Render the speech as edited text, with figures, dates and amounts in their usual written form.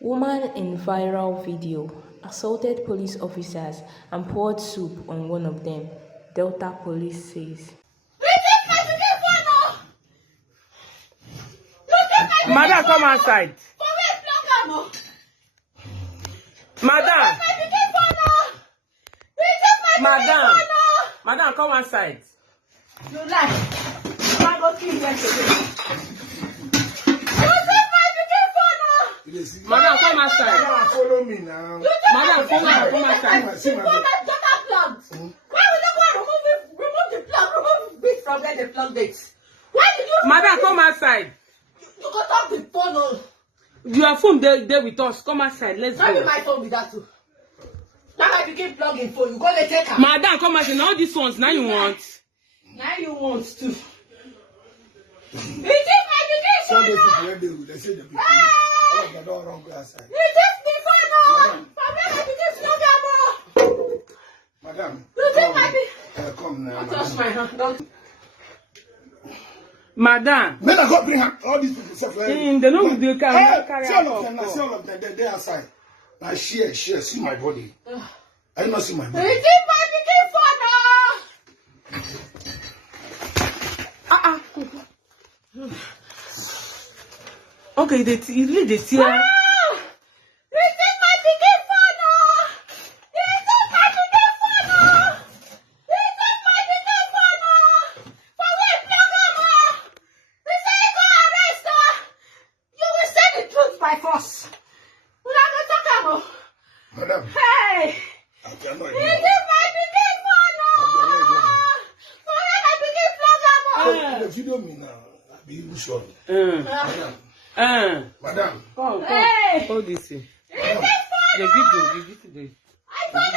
Woman in viral video assaulted police officers and poured soup on one of them, Delta Police says. Madam, come outside. Madam. Madam, come outside. You lie. I'm not going Madam, come outside. Madam, follow me now. Madam, come outside. See my plugs. Why would you go and remove the plug? Remove it from where they plugged it. Why did you? Madam, come outside. You got off the phone. Your phone there with us. Come outside. Let's go. Not be my phone with that too. Now I became plugging phone. You go to take her. Madam, come outside. Now these ones. Now you want. Now you want to. It is my So education. they say the people. Oh, they don't run outside. It is the phone. From where I became plugging. Madam, You take my come now. Don't touch my hand. Don't. Madam. Men are going to bring all these people suffer. They don't do carry See all of them. They're outside. Now share. See my body. I not see my body. It is my phone. Okay, they leave the tear. It is my ticket phone. It is my ticket phone. It is my ticket phone. For where plug. They say you go arrest her. You will say the truth by force. We are going to talk about. Madam. Hey. I cannot. It is my ticket phone. For where my ticket plug. The video me now. I'll be able to show Madam. Madam. Come. Hey. Hold this thing. It is phone. The video. I thought